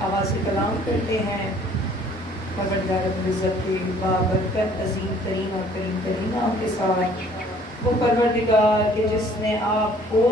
آغاز کلام کرتے ہیں پروردگار عزت کے بابرکت عظیم ترین اور کریم ترین نام کے ساتھ، وہ پروردگار کہ جس نے آپ کو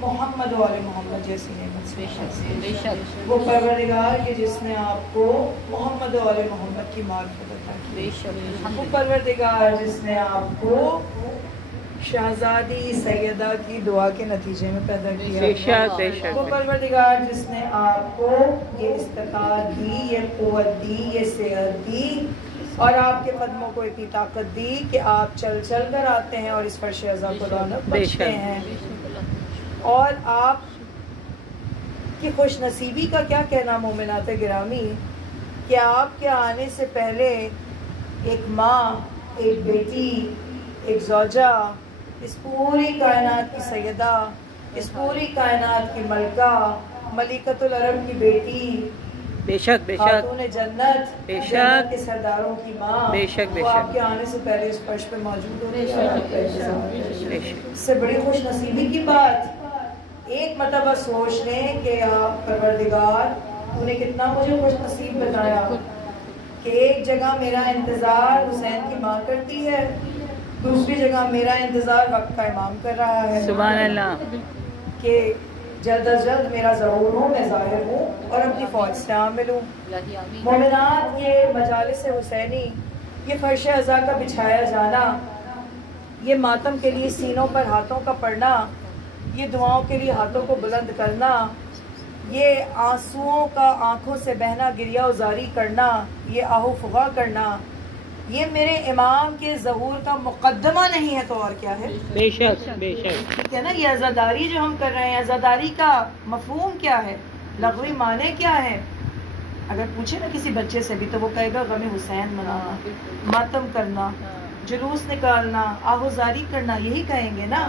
محمد و آل محمد جیسی نعمت سے، وہ پروردگار کہ جس نے آپ کو محمد و آل محمد کی معرفت عطا کی، وہ پروردگار جس نے آپ کو شہزادی سیدہ کی دعا کے نتیجے میں پیدا کیا، وہ پروردگار جس نے آپ کو یہ استطاعت دی، یہ قوت دی، یہ صحت دی اور آپ کے قدموں کو اتنی طاقت دی کہ آپ چل چل کر آتے ہیں اور اس فرش عزا کو رونق بخشتے ہیں۔ اور آپ کی خوش نصیبی کا کیا کہنا مومنات گرامی کہ آپ کے آنے سے پہلے ایک ماں، ایک بیٹی، ایک زوجہ، اس پوری کائنات کی سیدہ، اس پوری کائنات کی ملکہ، ملکۃ العرب کی بیٹی، خاتون جنت، جنت کے سرداروں کی ماں، وہ آپ کے آنے سے پہلے اس فرش پہ موجود ہوتی ہے۔ اس سے بڑی خوش نصیبی کی بات، ایک مرتبہ سوچ لیں کہ آپ پروردگار تو نے کتنا مجھے خوش نصیب بتایا کہ ایک جگہ میرا انتظار حسین کی ماں کرتی ہے، دوسری جگہ میرا انتظار وقت کا امام کر رہا ہے، سبحان اللہ، کہ جلد از جلد میرا ظہور ہو، میں ظاہر ہوں اور اپنی فوج سے عامل ہوں۔ مومنات، یہ مجالس حسینی، یہ فرش عزا کا بچھایا جانا، یہ ماتم کے لیے سینوں پر ہاتھوں کا پڑنا، یہ دعاؤں کے لیے ہاتھوں کو بلند کرنا، یہ آنسوؤں کا آنکھوں سے بہنا گریہ وزاری کرنا، یہ آہو فغا کرنا، یہ میرے امام کے ظہور کا مقدمہ نہیں ہے تو اور کیا ہے؟ بے شک بے شک، ٹھیک ہے نا؟ یہ عزاداری جو ہم کر رہے ہیں، عزاداری کا مفہوم کیا ہے، لغوی معنی کیا ہے؟ اگر پوچھے نا کسی بچے سے بھی تو وہ کہے گا غم حسین منانا، ماتم کرنا، جلوس نکالنا، آہوزاری کرنا، یہی کہیں گے نا۔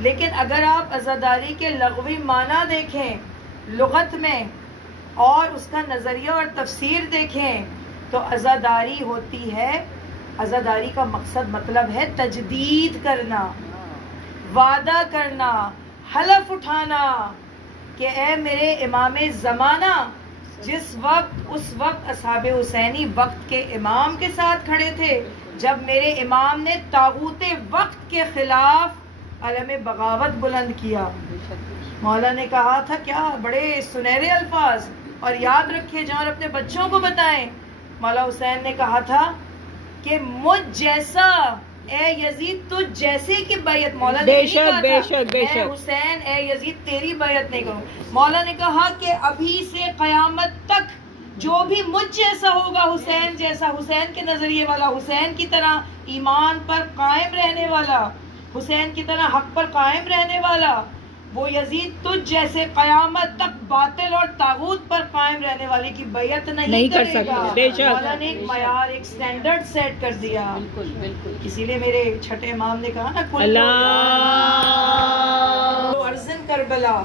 لیکن اگر آپ عزاداری کے لغوی معنی دیکھیں لغت میں اور اس کا نظریہ اور تفسیر دیکھیں تو عزاداری ہوتی ہے، عزاداری کا مقصد مطلب ہے تجدید کرنا، وعدہ کرنا، حلف اٹھانا کہ اے میرے امام زمانہ، جس وقت اس وقت اصحاب حسینی وقت کے امام کے ساتھ کھڑے تھے، جب میرے امام نے طاغوت وقت کے خلاف علم بغاوت بلند کیا، مولا نے کہا تھا کیا بڑے سنہرے الفاظ، اور یاد رکھے جاؤ اور اپنے بچوں کو بتائیں، مولا حسین نے کہا تھا کہ مجھ جیسا اے یزید تجھ جیسے کی بیعت، مولا نے نہیں کہا تھا اے حسین اے یزید تیری بیعت نہیں کروں، مولا نے کہا کہ ابھی سے قیامت تک جو بھی مجھ جیسا ہوگا، حسین جیسا، حسین کے نظریے والا، حسین کی طرح ایمان پر قائم رہنے والا، حسین کی طرح حق پر قائم رہنے والا، وہ یزید تجھ جیسے قیامت تک باطل اور طاغوت پر قائم رہنے والے کی بیعت نہیں کر سکتا۔ مولا نے ایک معیار، ایک سٹینڈرڈ سیٹ کر دیا۔ اسی لیے میرے چھٹے امام نے کہا نا اللہ ارزن کربلا،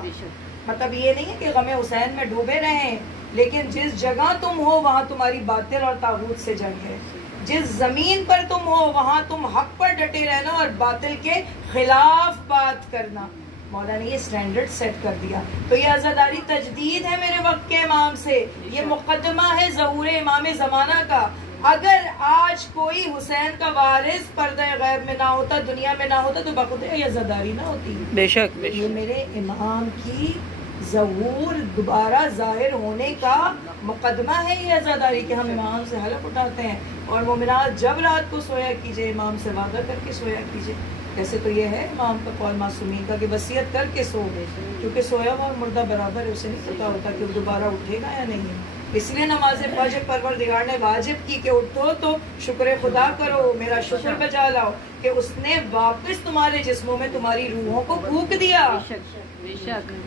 مطلب یہ نہیں ہے کہ غم حسین میں ڈوبے رہیں، لیکن جس جگہ تم ہو وہاں تمہاری باطل اور طاغوت سے جنگ ہے، جس زمین پر تم ہو وہاں تم حق پر ڈٹے رہنا اور باطل کے خلاف بات کرنا۔ مولا نے یہ سٹینڈرڈ سیٹ کر دیا۔ تو یہ عزاداری تجدید ہے میرے وقت کے امام سے، یہ مقدمہ ہے ظہور امام زمانہ کا۔ اگر آج کوئی حسین کا وارث پردہ غیب میں نہ ہوتا، دنیا میں نہ ہوتا، تو بخود یہ عزاداری نہ ہوتی۔ بے شک بے یہ میرے امام کی ظہور دوبارہ ظاہر ہونے کا مقدمہ ہے یہ عزاداری کہ ہم امام سے حلف اٹھاتے ہیں۔ اور مومنات، جب رات کو سویا کیجئے امام سے وعدہ کر کے سویا کیجئے۔ ایسے تو یہ ہے امام کا قول معصومین کا کہ وصیت کر کے سو، کیونکہ سویا ہوا اور مردہ برابر ہے، اسے نہیں پتا ہوتا کہ وہ دوبارہ اٹھے گا یا نہیں۔ اس لیے نماز فجر پروردگار نے واجب کی کہ اٹھو تو شکر خدا کرو، میرا شکر بجا لاؤ کہ اس نے واپس تمہارے جسموں میں تمہاری روحوں کو پھونک دیا۔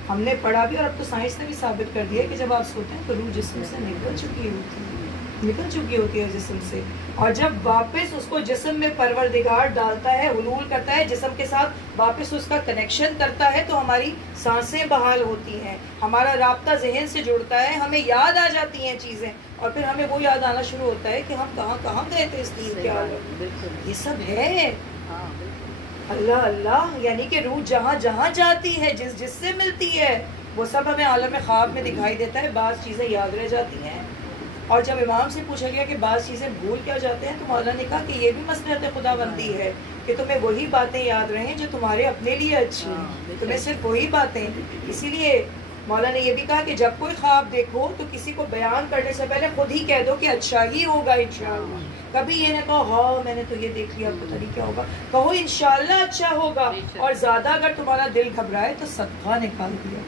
ہم نے پڑھا بھی اور اب تو سائنس نے بھی ثابت کر دیا کہ جب آپ سوتے ہیں تو روح جسم سے نکل چکی ہوتی ہے۔ نکل چکی ہوتی ہے جسم سے، اور جب واپس اس کو جسم میں پروردگار ڈالتا ہے، حلول کرتا ہے، جسم کے ساتھ واپس اس کا کنیکشن کرتا ہے، تو ہماری سانسیں بحال ہوتی ہیں، ہمارا رابطہ ذہن سے جڑتا ہے، ہمیں یاد آ جاتی ہیں چیزیں، اور پھر ہمیں وہ یاد آنا شروع ہوتا ہے کہ ہم کہاں کہاں گئے تھے اس نیند کے عالم۔ یہ سب ہے اللہ اللہ، یعنی کہ روح جہاں جہاں جاتی ہے، جس جس سے ملتی ہے، وہ سب ہمیں عالم خواب میں دکھائی دیتا ہے۔ بعض چیزیں یاد رہ جاتی ہیں، اور جب امام سے پوچھا گیا کہ بعض چیزیں بھول کیا جاتے ہیں، تو مولا نے کہا کہ یہ بھی مصلحت خدا بندی ہے کہ تمہیں وہی باتیں یاد رہیں جو تمہارے اپنے لیے اچھی ہیں، تمہیں صرف وہی باتیں۔ اسی لیے مولا نے یہ بھی کہا کہ جب کوئی خواب دیکھو تو کسی کو بیان کرنے سے پہلے خود ہی کہہ دو کہ اچھا ہی ہوگا انشاءاللہ۔ کبھی یہ نہ کہو ہاں میں نے تو یہ دیکھ لیا پتہ نہیں کیا ہوگا، کہو انشاءاللہ اچھا ہوگا۔ اور زیادہ اگر تمہارا دل گھبرائے تو صدقہ نکال دیا،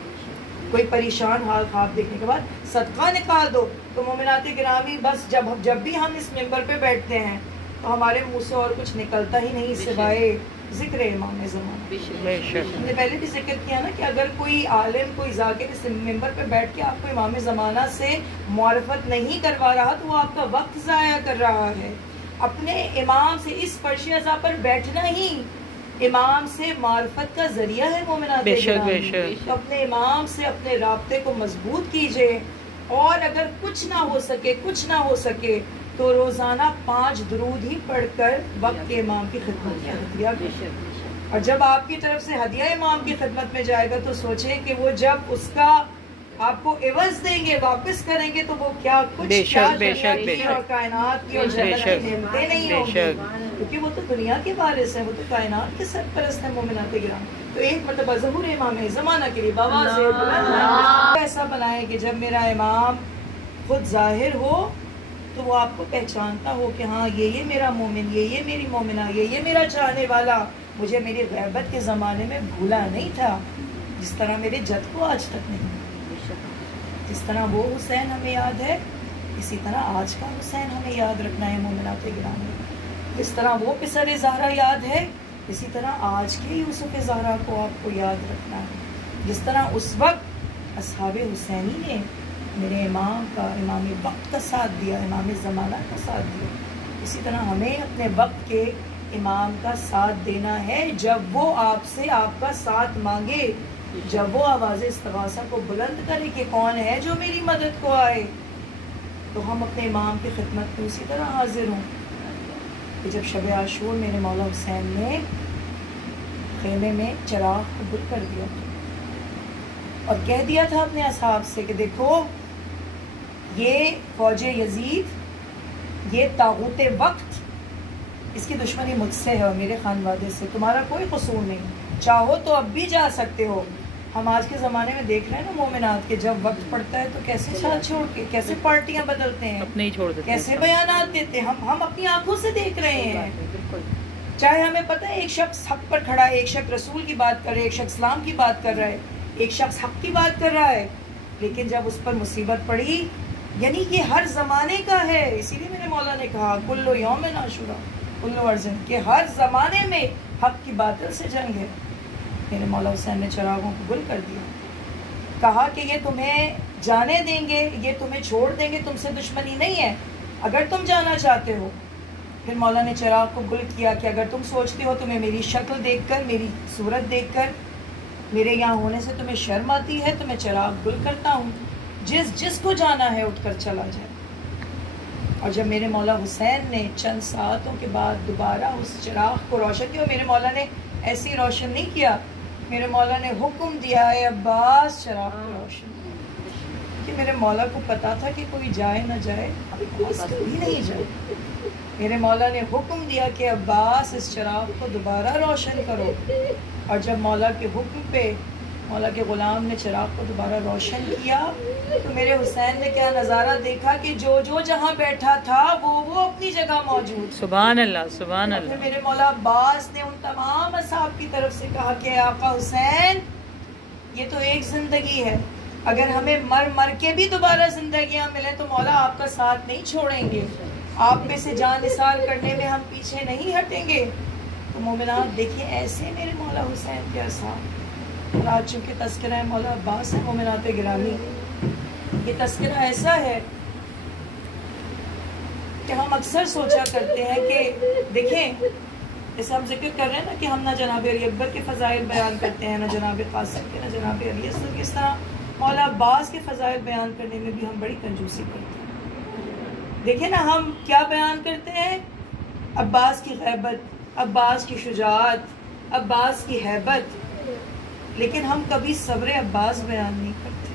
کوئی پریشان حال خواب دیکھنے کے بعد صدقہ نکال دو۔ تو مومنات گرامی، بس جب بھی ہم اس ممبر پہ بیٹھتے ہیں تو ہمارے منہ سے اور کچھ نکلتا ہی نہیں سوائے ذکر امام زمانہ۔ ہم نے پہلے بھی ذکر کیا نا کہ اگر کوئی عالم، کوئی ذاکر اس ممبر پہ بیٹھ کے آپ کو امام زمانہ سے معرفت نہیں کروا رہا تو وہ آپ کا وقت ضائع کر رہا ہے۔ اپنے امام سے، اس فرش اعضاء پر بیٹھنا ہی امام سے معرفت کا ذریعہ ہے مومنات گرامی۔ تو اپنے امام سے اپنے رابطے کو مضبوط کیجئے، اور اگر کچھ نہ ہو سکے تو روزانہ 5 درود ہی پڑھ کر وقت کے امام کی خدمت میں ہدیہ کریں۔ اور جب آپ کی طرف سے ہدیہ امام کی خدمت میں جائے گا تو سوچیں کہ وہ جب اس کا آپ کو عوض دیں گے، واپس کریں گے، تو وہ کیا کچھ اور کائنات کی اور جنت کی نعمتیں نہیں ہوں گی، کیونکہ وہ تو دنیا کے وارث ہیں، وہ تو کائنات کے سرپرست ہیں مومنات گرامی۔ تو ایک مرتبہ ظہور امام زمانہ کے لیے بآواز بلند ایسا بنائیں کہ جب میرا امام خود ظاہر ہو تو وہ آپ کو پہچانتا ہو کہ ہاں یہ میرا مومن، یہ میری مومنہ، یہ میرا چاہنے والا، مجھے میری غیبت کے زمانے میں بھولا نہیں تھا، جس طرح میرے جد کو آج تک نہیں۔ جس طرح وہ حسین ہمیں یاد ہے، اسی طرح آج کا حسین ہمیں یاد رکھنا ہے مومنات گرامی۔ جس طرح وہ پسر زہرا یاد ہے، اسی طرح آج کے یوسف زہرا کو آپ کو یاد رکھنا ہے۔ جس طرح اس وقت اصحاب حسینی نے میرے امام وقت کا ساتھ دیا، امام زمانہ کا ساتھ دیا، اسی طرح ہمیں اپنے وقت کے امام کا ساتھ دینا ہے۔ جب وہ آپ سے آپ کا ساتھ مانگے، جب وہ آواز استغاثہ کو بلند کرے کہ کون ہے جو میری مدد کو آئے، تو ہم اپنے امام کی خدمت میں اسی طرح حاضر ہوں کہ جب شب عاشور میرے مولا حسین نے خیمے میں چراغ کو گل کر دیا اور کہہ دیا تھا اپنے اصحاب سے کہ دیکھو یہ فوج یزید، یہ طاغوت وقت، اس کی دشمنی مجھ سے ہے اور میرے خانوادے سے، تمہارا کوئی قصور نہیں، چاہو تو اب بھی جا سکتے ہو۔ ہم آج کے زمانے میں دیکھ رہے ہیں نا مومنات کے، جب وقت پڑتا ہے تو کیسے ساتھ چھوڑ کے، کیسے پارٹیاں بدلتے ہیں، اپنے ہی چھوڑ دیتے ہیں، کیسے بیانات دیتے ہیں، ہم اپنی آنکھوں سے دیکھ رہے ہیں۔ چاہے ہمیں پتہ ہے ایک شخص حق پر کھڑا ہے، ایک شخص رسول کی بات کر رہا ہے، ایک شخص اسلام کی بات کر رہا ہے، ایک شخص حق کی بات کر رہا ہے، لیکن جب اس پر مصیبت پڑی، یعنی یہ ہر زمانے کا ہے، اسی لیے میرے مولا نے کہا کلو یوم عاشورا کلو ارزن، کہ ہر زمانے میں حق کی باطل سے جنگ ہے۔ میرے مولا حسین نے چراغوں کو گل کر دیا، کہا کہ یہ تمہیں جانے دیں گے، یہ تمہیں چھوڑ دیں گے، تم سے دشمنی نہیں ہے اگر تم جانا چاہتے ہو۔ پھر مولا نے چراغ کو گل کیا کہ اگر تم سوچتے ہو تمہیں میری شکل دیکھ کر، میری صورت دیکھ کر میرے یہاں ہونے سے تمہیں شرم آتی ہے تو میں چراغ گل کرتا ہوں، جس کو جانا ہے اٹھ کر چلا جائے۔ اور جب میرے مولا حسین نے چند ساعتوں کے بعد دوبارہ اس چراغ کو روشن کیا، میرے مولا نے ایسے ہی روشن نہیں کیا، میرے مولا نے حکم دیا ہے عباس چراغ کو روشن کیا، کہ میرے مولا کو پتا تھا کہ کوئی جائے نہ جائے، کوئی نہیں جائے۔ میرے مولا نے حکم دیا کہ عباس اس چراغ کو دوبارہ روشن کرو، اور جب مولا کے حکم پہ مولا کے غلام نے چراغ کو دوبارہ روشن کیا تو میرے حسین نے کیا نظارہ دیکھا کہ جو جہاں بیٹھا تھا وہ اپنی جگہ موجود۔ سبحان اللہ، سبحان اللہ۔ پھر میرے مولا عباس نے ان تمام اصحاب کی طرف سے کہا کہ آقا حسین یہ تو ایک زندگی ہے، اگر ہمیں مر کے بھی دوبارہ زندگیاں ملیں تو مولا آپ کا ساتھ نہیں چھوڑیں گے، آپ میں سے جان نثار کرنے میں ہم پیچھے نہیں ہٹیں گے۔ تو مومنات دیکھیے ایسے میرے مولا حسین کے اصحاب، اور آج چونکہ تذکرہ مولا عباس ہے مومنات گرامی، یہ تذکرہ ایسا ہے کہ ہم اکثر سوچا کرتے ہیں کہ دیکھیں، جیسے ہم ذکر کر رہے ہیں نا کہ ہم نہ جناب علی اکبر کے فضائل بیان کرتے ہیں، نہ جناب قاسم کے، نہ جناب علی اصغر، اس طرح مولا عباس کے فضائل بیان کرنے میں بھی ہم بڑی کنجوسی کرتے ہیں۔ دیکھیں نا، ہم کیا بیان کرتے ہیں؟ عباس کی غیبت، عباس کی شجاعت، عباس کی ہیبت، لیکن ہم کبھی صبر عباس بیان نہیں کرتے،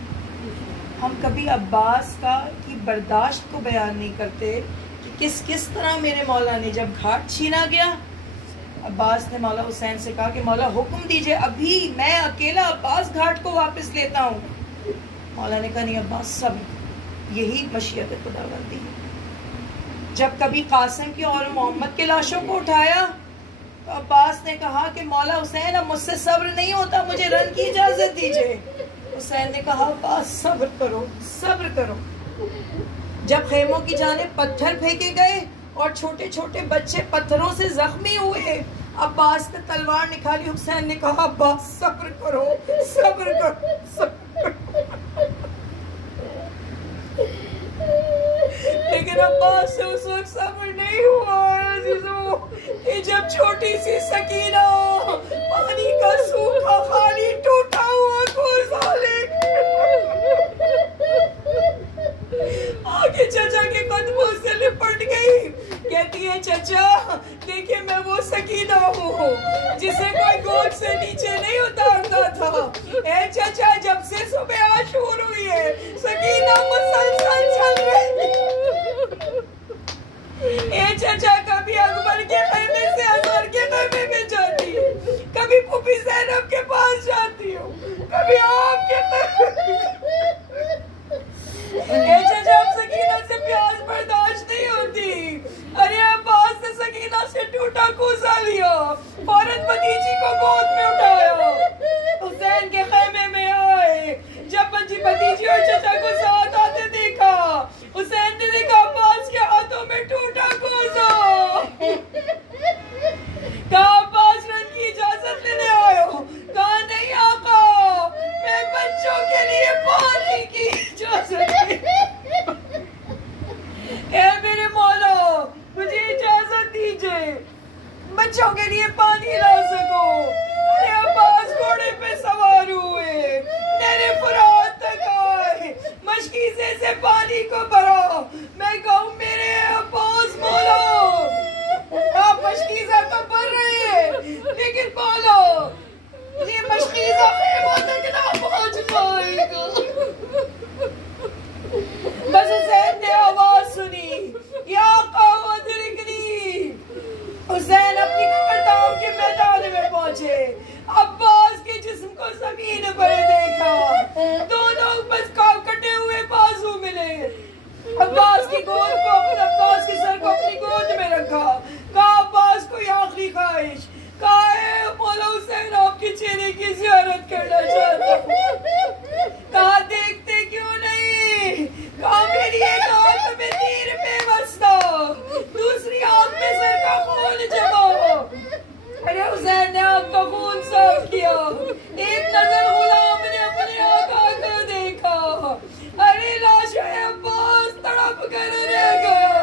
ہم کبھی عباس کی برداشت کو بیان نہیں کرتے کہ کس طرح میرے مولا نے جب گھاٹ چھینا گیا، عباس نے مولا حسین سے کہا کہ مولا حکم دیجئے، ابھی میں اکیلا عباس گھاٹ کو واپس لیتا ہوں۔ مولا نے کہا نہیں عباس، صبر، یہی مشیت خداوندی ہے۔ جب کبھی قاسم کی اور محمد کے لاشوں کو اٹھایا تو عباس نے کہا کہ مولا حسین اب مجھ سے صبر نہیں ہوتا، مجھے رن کی اجازت دیجئے۔ حسین نے کہا عباس صبر کرو، صبر کرو۔ جب خیموں کی جانب پتھر پھینکے گئے اور چھوٹے چھوٹے بچے پتھروں سے زخمی ہوئے، عباس نے تلوار نکالی، حسین نے کہا عباس صبر کرو، صبر کرو، صبر کرو۔ لیکن عباس سے اس وقت صبر نہیں ہوا عزیزو، کہ جب چھوٹی سی سکینہ پانی کا سوکھا خالی ٹوٹا ہوا کوزہ لے آگے چچا کے قدموں سے لپٹ گئی، کہتی ہے چچا دیکھیں میں وہ سکینہ ہوں جسے کوئی گود سے نیچے نہیں اتارتا تھا۔ اے چچا جب سے صبح عاشور ہوئی ہے سکینہ مسلسل چل رہی۔ اے چچا کبھی اکبر کے خیمے سے اصغر کے خیمے میں جاتی ہوں، کبھی پھوپھی زینب کے پاس جاتی ہوں، کبھی آپ کے اے چچا اب سکینہ سے پیاس برداشت نہیں ہوتی۔ ارے عباس نے سکینہ سے ٹوٹا کوزہ لیا، فوراً بھتیجی کو گود میں اٹھایا، حسین کے خیمے میں آئے۔ جب بھتیجی اور چچا کو ساتھ آتے دیکھا، حسین نے دیکھا عباس کے ہاتھوں میں ٹوٹا کوزہ، کہا عباس رن کی اجازت لینے آئے ہو؟ کہا نہیں آقا، میں بچوں کے لیے پانی کی اجازت اے میرے مولا مجھے اجازت دیجئے، بچوں کے لیے پانی لا سکو۔ ارے عباس گھوڑے پہ سوار ہوئے، نہر فرات تک آئے، مشکیزے سے پانی کو بھرا۔ میں کہوں میرے عباس مولا آپ مشکیزہ تو بھر رہے ہیں، لیکن مولا یہ مشکیزہ خیمہ تک نہ پہنچ پائے گا۔ بس حسین نے آواز سنی، یا آقا ادرکنی۔ حسین اپنی قبرستان کے میدان میں پہنچے، عباس کے جسم کو زمین پر دیکھا، دونوں بس کٹے ہوئے بازو ملے۔ عباس کی گود کو عباس کے سر کو اپنی گود میں رکھا، کہا عباس کو یہ آخری خواہش، کہا اے مولا حسین آپ کے چہرے کی زیارت کرنا چاہتا ہوں۔ کہا دیکھتے کیوں نہیں؟ کہا میری ایک آنکھ میں تیر پہ بستا، دوسری آنکھ میں سر کا خون جمع۔ ارے حسین نے آنکھ کا خون صاف کیا، ایک نظر غلام نے اپنے آقا کو دیکھا، ارے لاش عباس تڑپ کر رہ گیا۔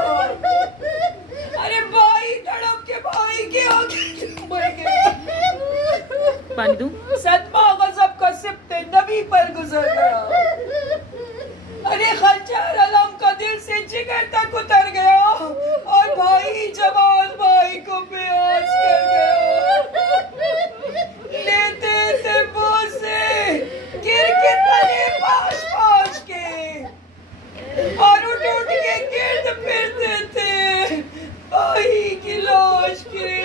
ارے بھائی تڑپ کے بھائی کے آنکھ مر گئے، پانی دوں؟ صدمہ غضب کا سبت نبی پر گزر گیا۔ ارے خنجر علم کا دل سے جگر تک اتر گیا، اور بھائی جوان بھائی کو بیاس کر گیا۔ لیتے تھے بوسے گر کے تلے پاش پاش کے، اور اٹھ اٹھ کے گرد پھرتے تھے بھائی کی لاش کے۔